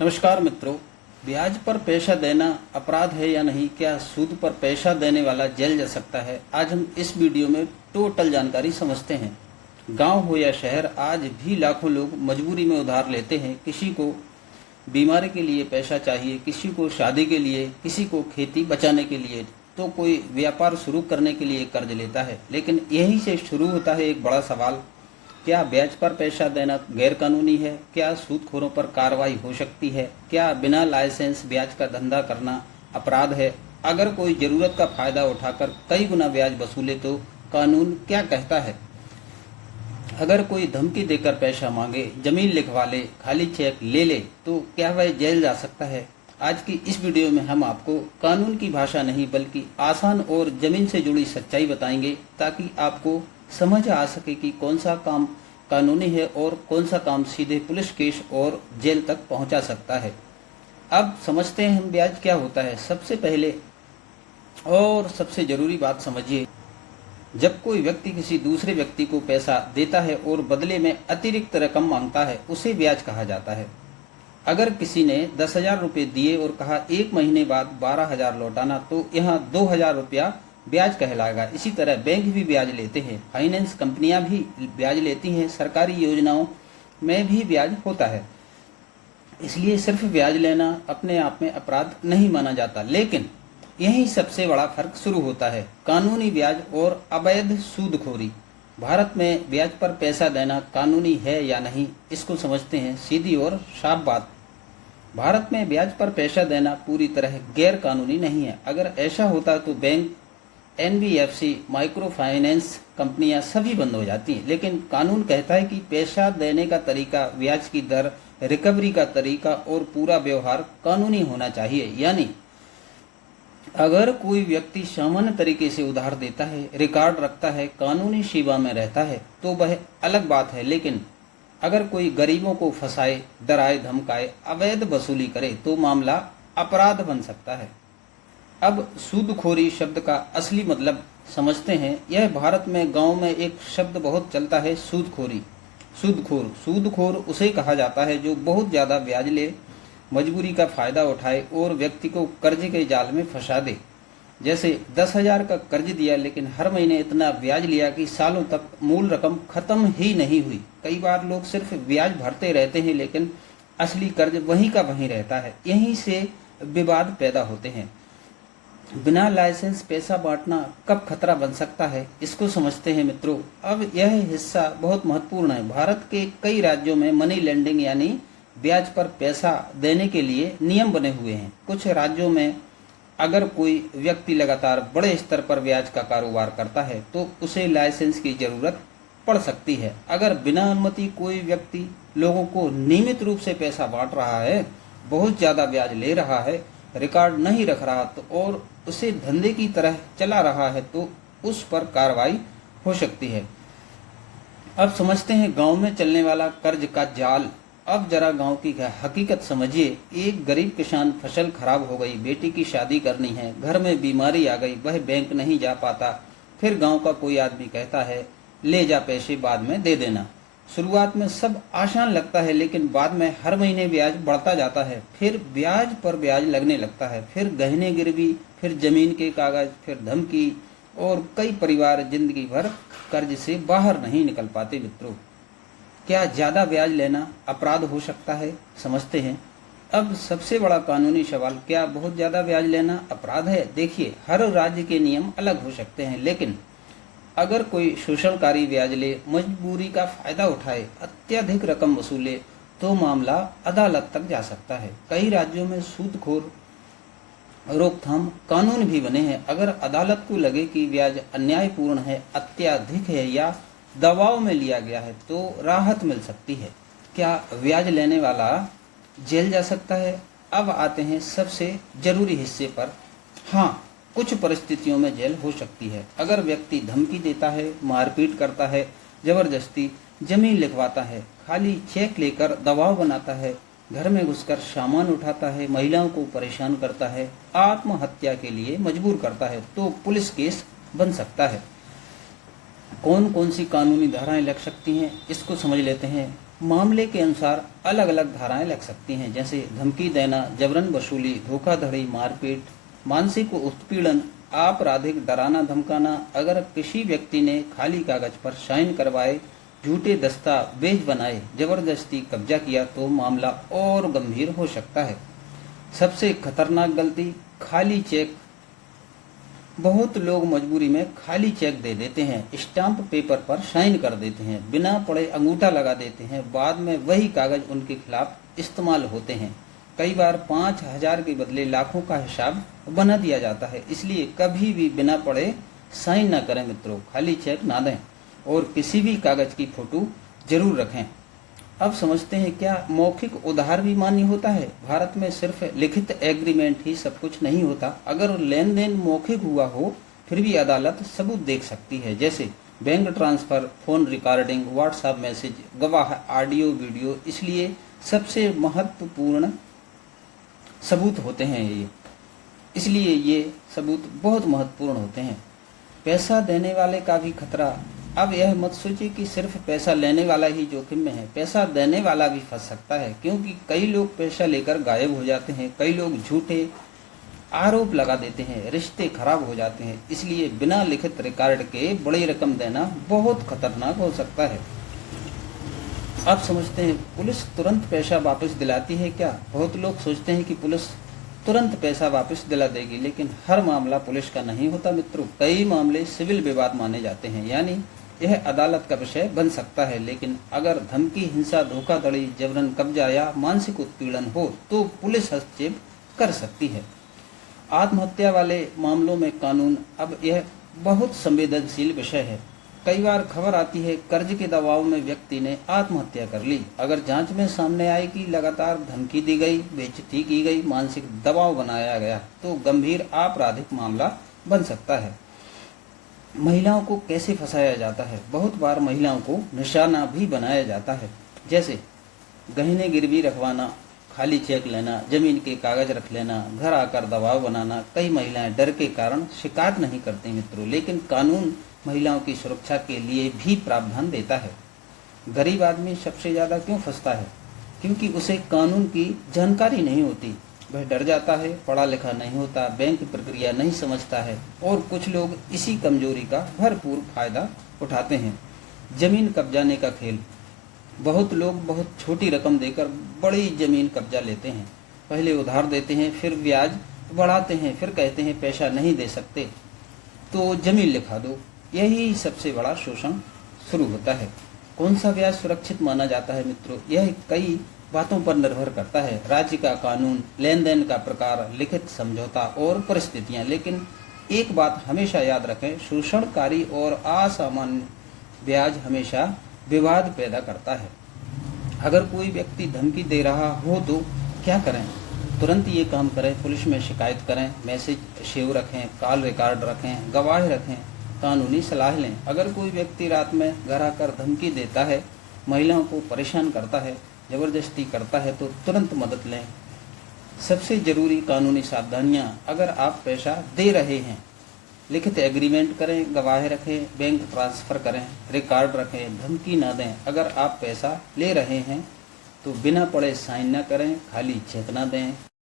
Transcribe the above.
नमस्कार मित्रों। ब्याज पर पैसा देना अपराध है या नहीं, क्या सूद पर पैसा देने वाला जेल जा सकता है, आज हम इस वीडियो में टोटल जानकारी समझते हैं। गांव हो या शहर, आज भी लाखों लोग मजबूरी में उधार लेते हैं। किसी को बीमारी के लिए पैसा चाहिए, किसी को शादी के लिए, किसी को खेती बचाने के लिए, तो कोई व्यापार शुरू करने के लिए कर्ज लेता है। लेकिन यहीं से शुरू होता है एक बड़ा सवाल, क्या ब्याज पर पैसा देना गैर कानूनी है? क्या सूदखोरों पर कार्रवाई हो सकती है? क्या बिना लाइसेंस ब्याज का धंधा करना अपराध है? अगर कोई जरूरत का फायदा उठाकर कई गुना ब्याज वसूले तो कानून क्या कहता है? अगर कोई धमकी देकर पैसा मांगे, जमीन लिखवा ले, खाली चेक ले ले, तो क्या वह जेल जा सकता है? आज की इस वीडियो में हम आपको कानून की भाषा नहीं बल्कि आसान और जमीन से जुड़ी सच्चाई बताएंगे, ताकि आपको समझ आ सके कि कौन सा काम कानूनी है और कौन सा काम सीधे पुलिस केस और जेल तक पहुंचा सकता है। अब समझते हैं हम ब्याज क्या होता है। सबसे पहले और सबसे जरूरी बात समझिए, जब कोई व्यक्ति किसी दूसरे व्यक्ति को पैसा देता है और बदले में अतिरिक्त रकम मांगता है, उसे ब्याज कहा जाता है। अगर किसी ने 10,000 रुपये दिए और कहा 1 महीने बाद 12,000 लौटाना, तो यहाँ 2,000 रुपया ब्याज कहलाएगा। इसी तरह बैंक भी ब्याज लेते हैं, फाइनेंस कंपनियां भी ब्याज लेती हैं, सरकारी योजनाओं में भी ब्याज होता है। इसलिए सिर्फ ब्याज लेना अपने आप में अपराध नहीं माना जाता। लेकिन यही सबसे बड़ा फर्क शुरू होता है, कानूनी ब्याज और अवैध सूदखोरी। भारत में ब्याज पर पैसा देना कानूनी है या नहीं, इसको समझते हैं। सीधी और साफ बात, भारत में ब्याज पर पैसा देना पूरी तरह गैर कानूनी नहीं है। अगर ऐसा होता तो बैंक, NBFC, माइक्रो फाइनेंस कंपनियां सभी बंद हो जाती हैं। लेकिन कानून कहता है कि पैसा देने का तरीका, ब्याज की दर, रिकवरी का तरीका और पूरा व्यवहार कानूनी होना चाहिए। यानी अगर कोई व्यक्ति सामान्य तरीके से उधार देता है, रिकॉर्ड रखता है, कानूनी सेवा में रहता है, तो वह अलग बात है। लेकिन अगर कोई गरीबों को फंसाए, डराए, धमकाए, अवैध वसूली करे, तो मामला अपराध बन सकता है। अब सूदखोरी शब्द का असली मतलब समझते हैं। यह भारत में गांव में एक शब्द बहुत चलता है, सूदखोरी। सूदखोर उसे कहा जाता है जो बहुत ज्यादा ब्याज ले, मजबूरी का फायदा उठाए और व्यक्ति को कर्ज के जाल में फंसा दे। जैसे 10,000 का कर्ज दिया, लेकिन हर महीने इतना ब्याज लिया कि सालों तक मूल रकम खत्म ही नहीं हुई। कई बार लोग सिर्फ ब्याज भरते रहते हैं, लेकिन असली कर्ज वहीं का वहीं रहता है। यहीं से विवाद पैदा होते हैं। बिना लाइसेंस पैसा बांटना कब खतरा बन सकता है, इसको समझते हैं मित्रों। अब यह हिस्सा बहुत महत्वपूर्ण है। भारत के कई राज्यों में मनी लेंडिंग यानी ब्याज पर पैसा देने के लिए नियम बने हुए हैं। कुछ राज्यों में अगर कोई व्यक्ति लगातार बड़े स्तर पर ब्याज का कारोबार करता है, तो उसे लाइसेंस की जरूरत पड़ सकती है। अगर बिना अनुमति कोई व्यक्ति लोगों को नियमित रूप से पैसा बांट रहा है, बहुत ज्यादा ब्याज ले रहा है, रिकॉर्ड नहीं रख रहा तो और उसे धंधे की तरह चला रहा है, तो उस पर कार्रवाई हो सकती है। अब समझते हैं गांव में चलने वाला कर्ज का जाल। अब जरा गांव की हकीकत समझिए। एक गरीब किसान, फसल खराब हो गई, बेटी की शादी करनी है, घर में बीमारी आ गई, वह बैंक नहीं जा पाता। फिर गांव का कोई आदमी कहता है, ले जा पैसे, बाद में दे देना। शुरुआत में सब आसान लगता है, लेकिन बाद में हर महीने ब्याज बढ़ता जाता है। फिर ब्याज पर ब्याज लगने लगता है, फिर गहने गिरवी, फिर जमीन के कागज, फिर धमकी, और कई परिवार जिंदगी भर कर्ज से बाहर नहीं निकल पाते। मित्रों, क्या ज्यादा ब्याज लेना अपराध हो सकता है, समझते हैं। अब सबसे बड़ा कानूनी सवाल, क्या बहुत ज्यादा ब्याज लेना अपराध है? देखिए, हर राज्य के नियम अलग हो सकते हैं, लेकिन अगर कोई शोषणकारी ब्याज ले, मजबूरी का फायदा उठाए, अत्यधिक रकम वसूले, तो मामला अदालत तक जा सकता है। कई राज्यों में सूदखोर रोकथाम कानून भी बने हैं। अगर अदालत को लगे कि ब्याज अन्यायपूर्ण है, अत्यधिक है या दबाव में लिया गया है, तो राहत मिल सकती है। क्या ब्याज लेने वाला जेल जा सकता है? अब आते हैं सबसे जरूरी हिस्से पर। हाँ, कुछ परिस्थितियों में जेल हो सकती है। अगर व्यक्ति धमकी देता है, मारपीट करता है, जबरदस्ती जमीन लिखवाता है, खाली चेक लेकर दबाव बनाता है, घर में घुसकर सामान उठाता है, महिलाओं को परेशान करता है, आत्महत्या के लिए मजबूर करता है, तो पुलिस केस बन सकता है। कौन कौन सी कानूनी धाराएं लग सकती हैं, इसको समझ लेते हैं। मामले के अनुसार अलग अलग धाराएं लग सकती हैं, जैसे धमकी देना, जबरन वसूली, धोखाधड़ी, मारपीट, मानसिक उत्पीड़न, आपराधिक डराना धमकाना। अगर किसी व्यक्ति ने खाली कागज पर साइन करवाए, झूठे दस्तावेज बनाए, जबरदस्ती कब्जा किया तो मामला और गंभीर हो सकता है। सबसे खतरनाक गलती, खाली चेक। बहुत लोग मजबूरी में खाली चेक दे देते हैं, स्टाम्प पेपर पर साइन कर देते हैं, बिना पढ़े अंगूठा लगा देते हैं, बाद में वही कागज उनके खिलाफ इस्तेमाल होते हैं। कई बार 5,000 के बदले लाखों का हिसाब बना दिया जाता है। इसलिए कभी भी बिना पढ़े साइन न करें मित्रों, खाली चेक ना दें और किसी भी कागज की फोटो जरूर रखें। अब समझते हैं क्या मौखिक उधार भी मान्य होता है। भारत में सिर्फ लिखित एग्रीमेंट ही सब कुछ नहीं होता। अगर लेन देन मौखिक हुआ हो फिर भी अदालत सबूत देख सकती है, जैसे bank transfer, phone recording, WhatsApp message, गवाह, ऑडियो वीडियो। इसलिए सबसे महत्वपूर्ण सबूत होते हैं इसलिए ये सबूत बहुत महत्वपूर्ण होते हैं। पैसा देने वाले का भी खतरा। अब यह मत सोचिए कि सिर्फ पैसा लेने वाला ही जोखिम में है, पैसा देने वाला भी फंस सकता है, क्योंकि कई लोग पैसा लेकर गायब हो जाते हैं, कई लोग झूठे आरोप लगा देते हैं, रिश्ते खराब हो जाते हैं। इसलिए बिना लिखित रिकॉर्ड के बड़ी रकम देना बहुत खतरनाक हो सकता है। अब समझते हैं पुलिस तुरंत पैसा वापस दिलाती है क्या। बहुत लोग सोचते हैं कि पुलिस तुरंत पैसा वापस दिला देगी, लेकिन हर मामला पुलिस का नहीं होता मित्रों। कई मामले सिविल विवाद माने जाते हैं, यानी यह अदालत का विषय बन सकता है। लेकिन अगर धमकी, हिंसा, धोखाधड़ी, जबरन कब्जा या मानसिक उत्पीड़न हो तो पुलिस हस्तक्षेप कर सकती है। आत्महत्या वाले मामलों में कानून, अब यह बहुत संवेदनशील विषय है। कई बार खबर आती है कर्ज के दबाव में व्यक्ति ने आत्महत्या कर ली। अगर जांच में सामने आए कि लगातार धमकी दी गई, बेइज्जती की गई, मानसिक दबाव बनाया गया तो गंभीर आपराधिक मामला बन सकता है। महिलाओं को कैसे फंसाया जाता है। बहुत बार महिलाओं को निशाना भी बनाया जाता है, जैसे गहने गिरवी रखवाना, खाली चेक लेना, जमीन के कागज रख लेना, घर आकर दबाव बनाना। कई महिलाएं डर के कारण शिकायत नहीं करती मित्रों, लेकिन कानून महिलाओं की सुरक्षा के लिए भी प्रावधान देता है। गरीब आदमी सबसे ज्यादा क्यों फंसता है? क्योंकि उसे कानून की जानकारी नहीं होती, वह डर जाता है, पढ़ा लिखा नहीं होता, बैंक प्रक्रिया नहीं समझता है और कुछ लोग इसी कमजोरी का भरपूर फायदा उठाते हैं। जमीन कब्जाने का खेल। बहुत लोग बहुत छोटी रकम देकर बड़ी जमीन कब्जा लेते हैं। पहले उधार देते हैं, फिर ब्याज बढ़ाते हैं, फिर कहते हैं पैसा नहीं दे सकते तो जमीन लिखा दो। यही सबसे बड़ा शोषण शुरू होता है। कौन सा ब्याज सुरक्षित माना जाता है मित्रों? यह कई बातों पर निर्भर करता है, राज्य का कानून, लेन देन का प्रकार, लिखित समझौता और परिस्थितियां। लेकिन एक बात हमेशा याद रखें, शोषणकारी और असामान्य ब्याज हमेशा विवाद पैदा करता है। अगर कोई व्यक्ति धमकी दे रहा हो तो क्या करें? तुरंत ये काम करें, पुलिस में शिकायत करें, मैसेज सेव रखें, कॉल रिकॉर्ड रखें, गवाह रखें, कानूनी सलाह लें। अगर कोई व्यक्ति रात में घर आकर धमकी देता है, महिलाओं को परेशान करता है, जबरदस्ती करता है तो तुरंत मदद लें। सबसे जरूरी कानूनी सावधानियां, अगर आप पैसा दे रहे हैं, लिखित एग्रीमेंट करें, गवाह रखें, बैंक ट्रांसफर करें, रिकॉर्ड रखें, धमकी ना दें। अगर आप पैसा ले रहे हैं तो बिना पढ़े साइन ना करें, खाली चेक ना दें।